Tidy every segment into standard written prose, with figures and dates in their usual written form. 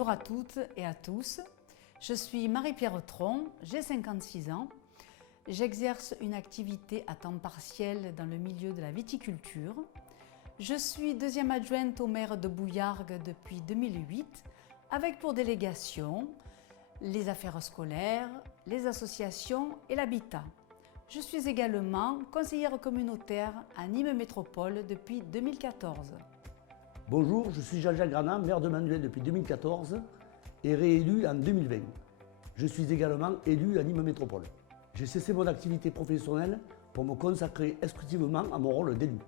Bonjour à toutes et à tous. Je suis Marie-Pierre Tron, j'ai 56 ans. J'exerce une activité à temps partiel dans le milieu de la viticulture. Je suis deuxième adjointe au maire de Bouillargues depuis 2008, avec pour délégation les affaires scolaires, les associations et l'habitat. Je suis également conseillère communautaire à Nîmes Métropole depuis 2014. Bonjour, je suis Jean-Jacques Granat, maire de Manduel depuis 2014 et réélu en 2020. Je suis également élu à Nîmes Métropole. J'ai cessé mon activité professionnelle pour me consacrer exclusivement à mon rôle d'élu.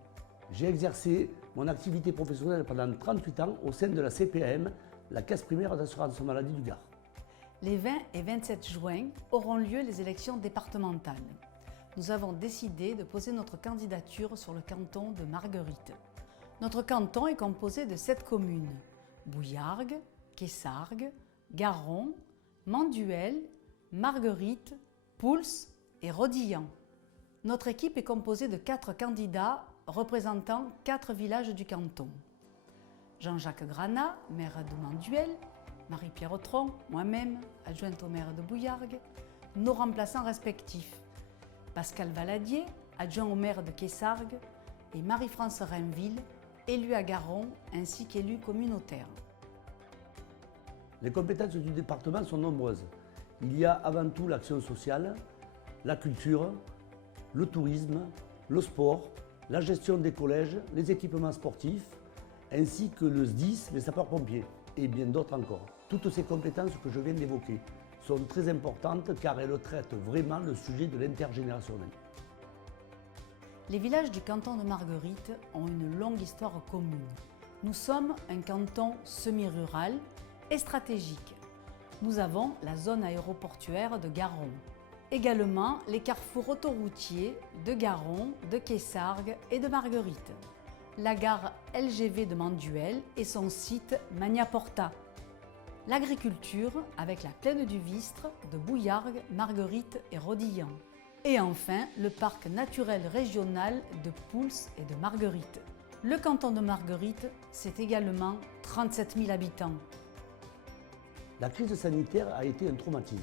J'ai exercé mon activité professionnelle pendant 38 ans au sein de la CPAM, la Caisse primaire d'assurance maladie du Gard. Les 20 et 27 juin auront lieu les élections départementales. Nous avons décidé de poser notre candidature sur le canton de Marguerittes. Notre canton est composé de 7 communes: Bouillargues, Quessargues, Garon, Manduel, Marguerittes, Pouls et Rodilhan. Notre équipe est composée de 4 candidats représentant 4 villages du canton. Jean-Jacques Granat, maire de Manduel, Marie-Pierre Tron, moi-même, adjointe au maire de Bouillargues, nos remplaçants respectifs: Pascal Valadier, adjoint au maire de Quessargues, et Marie-France Rainville, élue à Garon ainsi qu'élue communautaire. Les compétences du département sont nombreuses. Il y a avant tout l'action sociale, la culture, le tourisme, le sport, la gestion des collèges, les équipements sportifs, ainsi que le SDIS, les sapeurs-pompiers, et bien d'autres encore. Toutes ces compétences que je viens d'évoquer sont très importantes car elles traitent vraiment le sujet de l'intergénérationnel. Les villages du canton de Marguerittes ont une longue histoire commune. Nous sommes un canton semi-rural et stratégique. Nous avons la zone aéroportuaire de Garon. Également les carrefours autoroutiers de Garon, de Quessargues et de Marguerittes. La gare LGV de Manduel et son site Magnaporta. L'agriculture avec la plaine du Vistre de Bouillargues, Marguerittes et Rodilhan. Et enfin, le parc naturel régional de Pouls et de Marguerittes. Le canton de Marguerittes, c'est également 37 000 habitants. La crise sanitaire a été un traumatisme,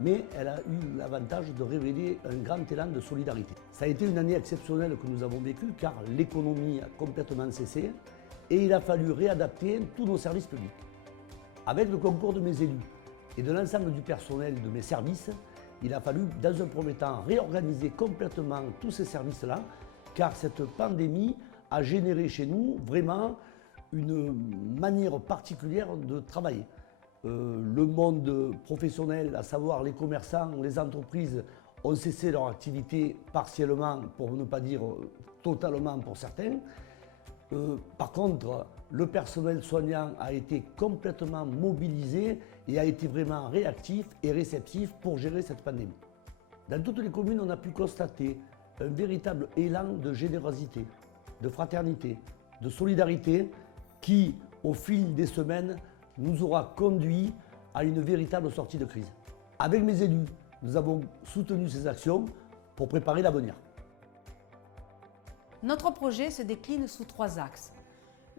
mais elle a eu l'avantage de révéler un grand élan de solidarité. Ça a été une année exceptionnelle que nous avons vécue car l'économie a complètement cessé et il a fallu réadapter tous nos services publics. Avec le concours de mes élus et de l'ensemble du personnel de mes services, il a fallu, dans un premier temps, réorganiser complètement tous ces services-là, car cette pandémie a généré chez nous vraiment une manière particulière de travailler. Le monde professionnel, à savoir les commerçants, les entreprises, ont cessé leur activité partiellement, pour ne pas dire totalement pour certains. Par contre, le personnel soignant a été complètement mobilisé et a été vraiment réactif et réceptif pour gérer cette pandémie. Dans toutes les communes, on a pu constater un véritable élan de générosité, de fraternité, de solidarité qui, au fil des semaines, nous aura conduit à une véritable sortie de crise. Avec mes élus, nous avons soutenu ces actions pour préparer l'avenir. Notre projet se décline sous 3 axes.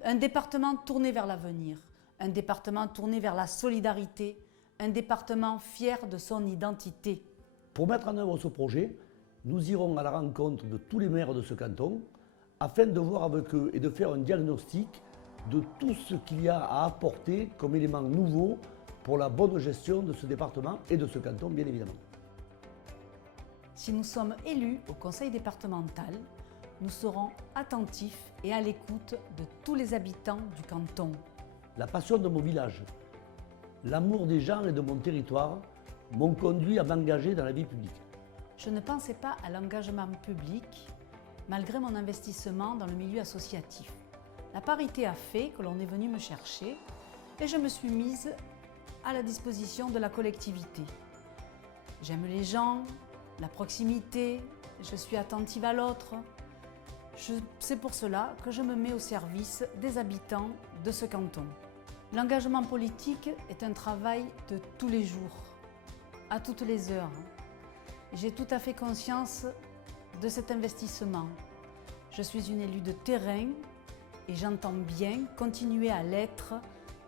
Un département tourné vers l'avenir, un département tourné vers la solidarité, un département fier de son identité. Pour mettre en œuvre ce projet, nous irons à la rencontre de tous les maires de ce canton afin de voir avec eux et de faire un diagnostic de tout ce qu'il y a à apporter comme élément nouveau pour la bonne gestion de ce département et de ce canton, bien évidemment. Si nous sommes élus au conseil départemental, nous serons attentifs et à l'écoute de tous les habitants du canton. La passion de mon village, l'amour des gens et de mon territoire m'ont conduit à m'engager dans la vie publique. Je ne pensais pas à l'engagement public malgré mon investissement dans le milieu associatif. La parité a fait que l'on est venu me chercher et je me suis mise à la disposition de la collectivité. J'aime les gens, la proximité, je suis attentive à l'autre. C'est pour cela que je me mets au service des habitants de ce canton. L'engagement politique est un travail de tous les jours, à toutes les heures. J'ai tout à fait conscience de cet investissement. Je suis une élue de terrain et j'entends bien continuer à l'être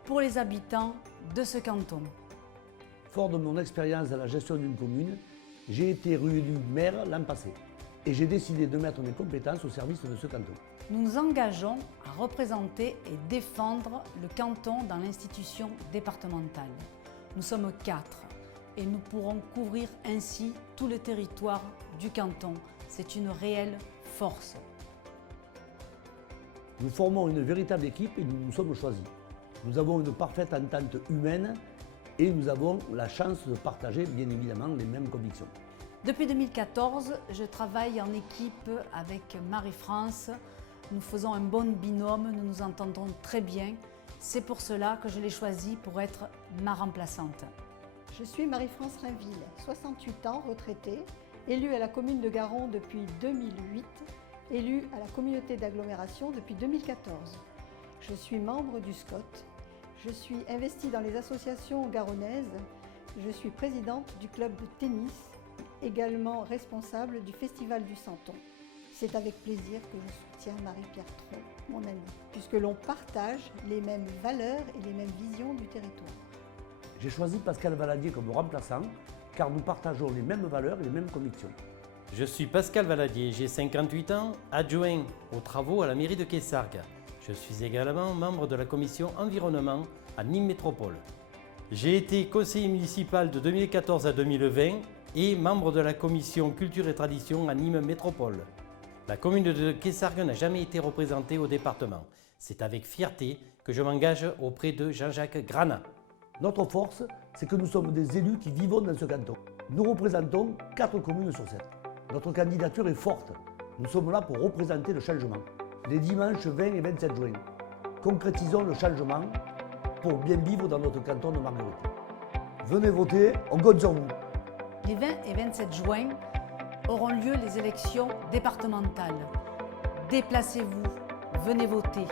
pour les habitants de ce canton. Fort de mon expérience dans la gestion d'une commune, j'ai été réélu maire l'an passé et j'ai décidé de mettre mes compétences au service de ce canton. Nous nous engageons à représenter et défendre le canton dans l'institution départementale. Nous sommes 4 et nous pourrons couvrir ainsi tout le territoire du canton. C'est une réelle force. Nous formons une véritable équipe et nous nous sommes choisis. Nous avons une parfaite entente humaine et nous avons la chance de partager bien évidemment les mêmes convictions. Depuis 2014, je travaille en équipe avec Marie-France. Nous faisons un bon binôme, nous nous entendons très bien. C'est pour cela que je l'ai choisie pour être ma remplaçante. Je suis Marie-France Rainville, 68 ans, retraitée, élue à la commune de Garon depuis 2008, élue à la communauté d'agglomération depuis 2014. Je suis membre du SCOT. Je suis investie dans les associations garonnaises. Je suis présidente du club de tennis, également responsable du Festival du Santon. C'est avec plaisir que je soutiens Marie-Pierre Tron, mon amie, puisque l'on partage les mêmes valeurs et les mêmes visions du territoire. J'ai choisi Pascal Valadier comme remplaçant car nous partageons les mêmes valeurs et les mêmes convictions. Je suis Pascal Valadier, j'ai 58 ans, adjoint aux travaux à la mairie de Quessargues. Je suis également membre de la commission environnement à Nîmes Métropole. J'ai été conseiller municipal de 2014 à 2020 et membre de la commission culture et tradition à Nîmes Métropole. La commune de Quessargues n'a jamais été représentée au département. C'est avec fierté que je m'engage auprès de Jean-Jacques Granat. Notre force, c'est que nous sommes des élus qui vivons dans ce canton. Nous représentons 4 communes sur 7. Notre candidature est forte. Nous sommes là pour représenter le changement. Les dimanches 20 et 27 juin, concrétisons le changement pour bien vivre dans notre canton de Marguerite. Venez voter, on compte sur vous. Les 20 et 27 juin auront lieu les élections départementales. Déplacez-vous, venez voter.